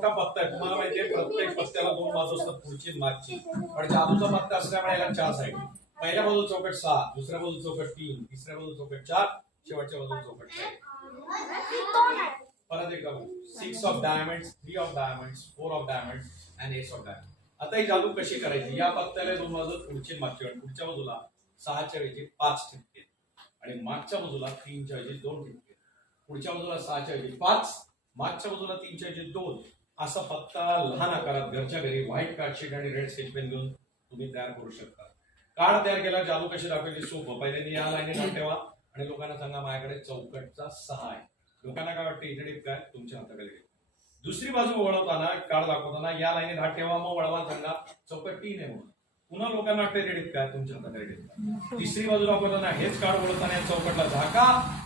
मोठा पत्ता आहे. तुम्हाला माहितीये प्रत्येक पत्त्याला दोन बाजू असतात पुढची मागची. पण जादूचा पत्ता असल्यामुळे याला चार साईड पहिल्या बाजू चौकट सहा दुसऱ्या बाजू चौकट तीन तिसऱ्या बाजू चौकट चार शेवटच्या बाजू चौकट चार. परत एकदा six of diamond three of diamond four of diamond and ace of diamond आता ही जादू कशी करायची? या पत्त्याला दोन बाजू पुढची मागची आणि पुढच्या बाजूला सहाच्या ऐवजी पाच ठिपके. आणि मागच्या बाजूला तीनच्या ऐवजी दोन ठिपके. पुढच्या बाजूला सहाच्या ऐवजी पाच मागच्या बाजूला तीनच्या ऐवजी दोन. असा पत्ता लहान आकारात घरच्या घरी व्हाईट कार्डशीट आणि रेड स्केच पेन घेऊन तुम्ही तयार करू शकता. कार्ड तयार केला जादू कशी दाखवायची सोपं पहिल्यांदा या लाईनीत ठेवा आणि लोकांना सांगा माझ्याकडे चौकटचा सहा आहे. लोकांना काय वाटतं इथे काय तुमच्या हाताकडे दुसरी बाजू वळवताना कार्ड दाखवताना या लाईनीत हात ठेवा मग वळवा सांगा चौकट तीन आहे म्हणून. पुन्हा लोकांना वाटते इथे काय तुमच्या हाताकडे टिप तिसरी बाजू दाखवताना हेच कार्ड वळवताना या चौकटला झाका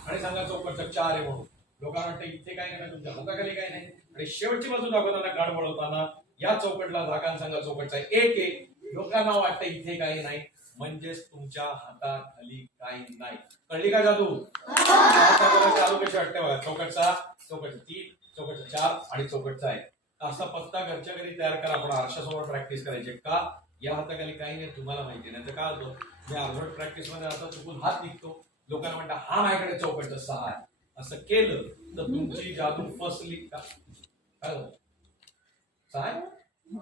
आणि सांगा चौकटचा चार आहे म्हणून. लोकांना वाटतं इथे काय नाही तुमच्या हाताखाली काय नाही? आणि शेवटची बाजू दाखवताना गाड वळवताना या चौकटला झाका सांगा चौकटचा एक एक. लोकांना वाटतं इथे काही नाही. म्हणजेच तुमच्या हाताखाली काही नाही. कळली का जादू? चालू कशी वाटते बघा? चौकटचा चौकट तीन चौकटचा चार आणि चौकटचा आहे असा पत्ता घरच्या घरी तयार करा. आपण आरशासमोर प्रॅक्टिस करायची का? या हाताखाली काही नाही तुम्हाला माहिती नाही. तर काय होतं? मी अर्धवट प्रॅक्टिसमध्ये आता चुकून हात निघतो. लोकांना म्हणतात हा माझ्याकडे चौकटचा सहा आहे. असं केलं तर तुमची जादू फसली का? काय होतं? सहा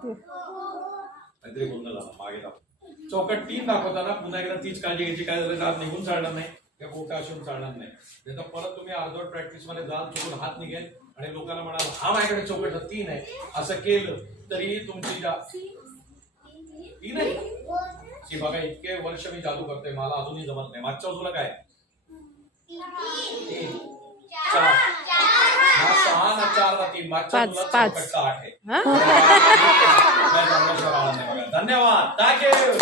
काहीतरी गोंधळ झाला मागे दाखव चौकट तीन दाखवताना पुन्हा एकदा तीच काळजी घ्यायची. काय झालं? दात आज निघून चालणार नाही. त्या गोटा असून चालणार नाही. नाही तर परत तुम्ही अर्धवट प्रॅक्टिसमध्ये जाल चुकून हात निघेल आणि लोकांना म्हणाल हा माझ्याकडे चौकट तीन आहे. असं केलं तरी तुमची जा तीन आहे? की बघा इतके वर्ष मी जादू करतोय मला अजूनही जमत नाही. मागच्या बाजूला काय? तीन. पाच, पाच. धन्यवाद थँक्यू